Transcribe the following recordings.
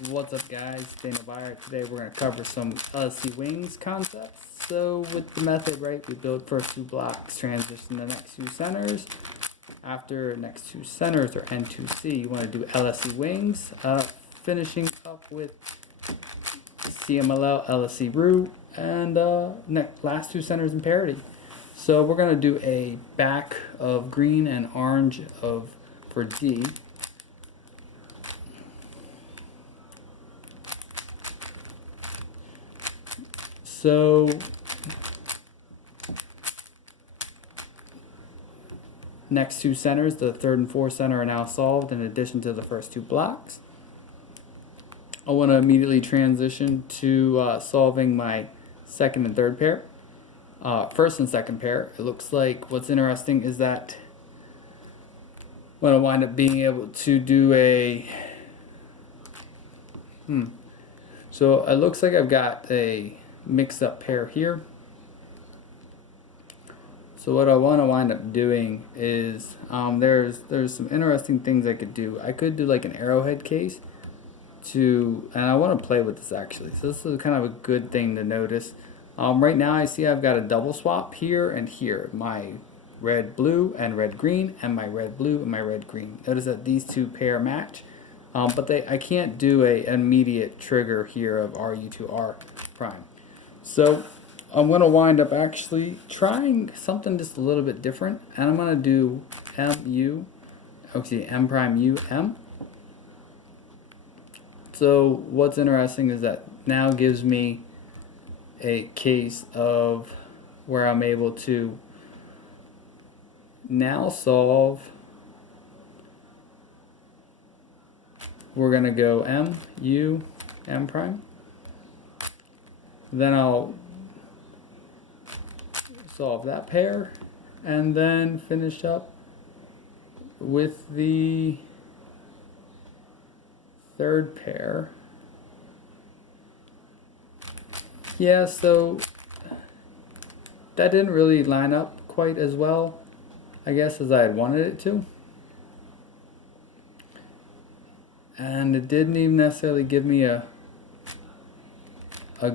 What's up, guys? Dana Byer. Today we're going to cover some LSEwings concepts. So with the method, right, we build first two blocks, transition the next two centers. After next two centers or N2C, you want to do LSEwings, finishing up with CMLL, LSE root, and last two centers in parity. So we're going to do a back of green and orange for D. So next two centers, the third and fourth center, are now solved in addition to the first two blocks. I want to immediately transition to solving my second and third pair. First and second pair, it looks like what's interesting is that I'm going to wind up being able to do a so it looks like I've got a mixed up pair here. So what I want to wind up doing is there's some interesting things I could do. I could do like an arrowhead case and I want to play with this actually. So this is kind of a good thing to notice. Right now I see I've got a double swap here and here. My red blue and red green, and my red blue and my red green. Notice that these two pair match. But I can't do an immediate trigger here of RU to R prime. So I'm going to wind up actually trying something just a little bit different. And I'm going to do M prime U, M. So what's interesting is that now gives me a case of where I'm able to now solve. We're going to go M, U, M prime. Then I'll solve that pair and then finish up with the third pair. Yeah, so that didn't really line up quite as well, I guess, as I had wanted it to. And it didn't even necessarily give me a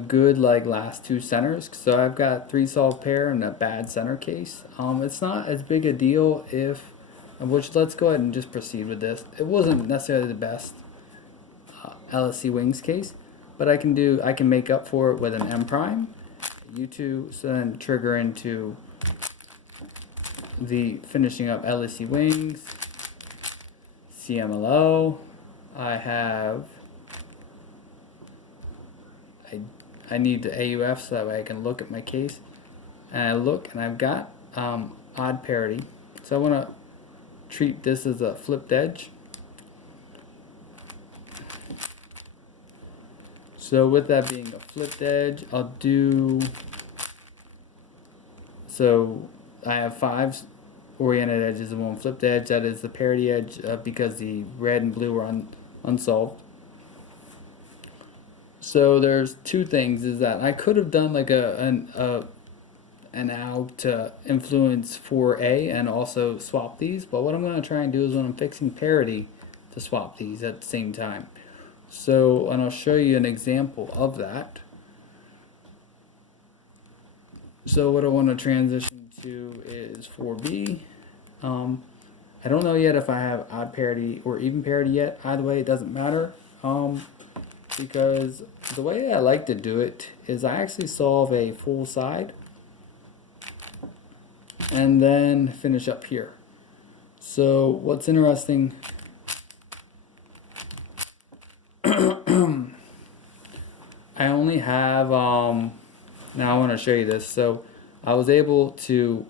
good like last two centers. So I've got three solved pair and a bad center case. It's not as big a deal which let's go ahead and just proceed with this. It wasn't necessarily the best LSEwings case, but I can make up for it with an M prime, U2, so then trigger into the finishing up LSEwings, CMLO. I need the AUF so that way I can look at my case. And I look and I've got odd parity. So I want to treat this as a flipped edge. So with that being a flipped edge, so I have 5 oriented edges and 1 flipped edge. That is the parity edge because the red and blue are unsolved. So there's two things, is that I could have done like an out to influence 4A and also swap these, but what I'm going to try and do is when I'm fixing parity to swap these at the same time. So, and I'll show you an example of that. So what I want to transition to is 4B. I don't know yet if I have odd parity or even parity yet. Either way, it doesn't matter. Because the way I like to do it is I actually solve a full side and then finish up here. So what's interesting, I only have, now I want to show you this. So I was able to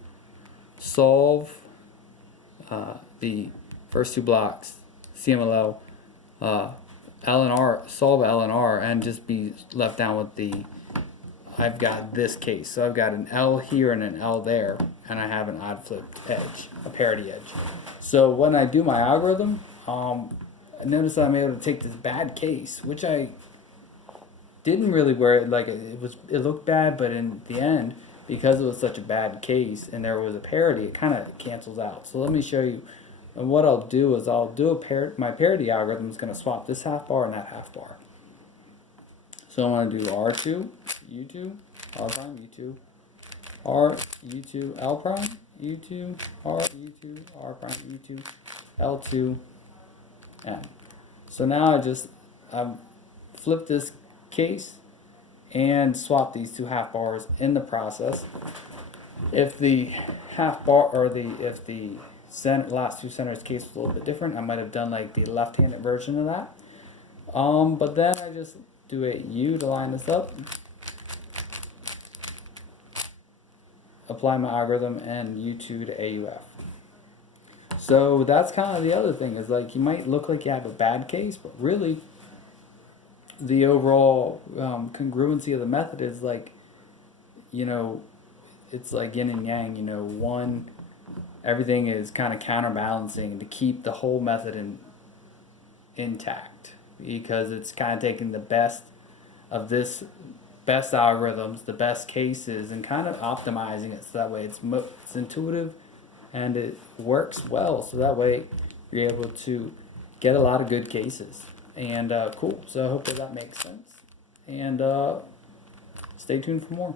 solve the first two blocks, CMLL, L and R, solve L and R, and just be left down with I've got this case. So I've got an L here and an L there, and I have an odd flipped edge, a parity edge. So when I do my algorithm, I notice that I'm able to take this bad case, which I didn't really it looked bad, but in the end, because it was such a bad case and there was a parity, it kind of cancels out. So let me show you And what I'll do is I'll do my parity algorithm is going to swap this half bar and that half bar. So I want to do R2, U2, R prime, U2, R, U2, L prime, U2, R, U2, R prime, U2, L2, N. So now I just flip this case and swap these two half bars in the process. If the half bar or if the last two centers case was a little bit different, I might have done like the left-handed version of that. But then I just do a U to line this up, apply my algorithm, and U2 to AUF. So that's kind of the other thing, is like you might look like you have a bad case, but really the overall congruency of the method is like, you know, it's like yin and yang. You know, one, everything is kind of counterbalancing to keep the whole method intact, because it's kind of taking the best of this best algorithms, the best cases, and kind of optimizing it so that way it's intuitive and it works well. So that way you're able to get a lot of good cases. And cool. So I hope that makes sense. And stay tuned for more.